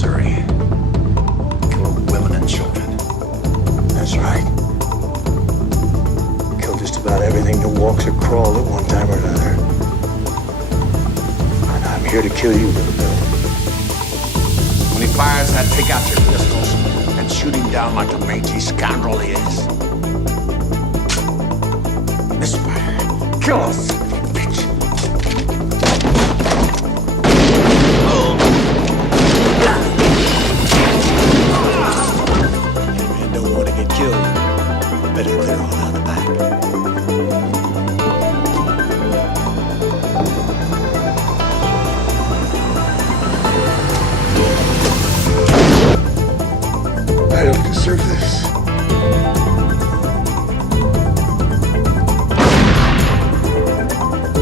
Missouri. Killed women and children. That's right. Killed just about everything that walks or crawls at one time or another. And I'm here to kill you, little Bill. When he fires that, take out your pistols and shoot him down like the mangy scoundrel he is. Misfire. Kill us.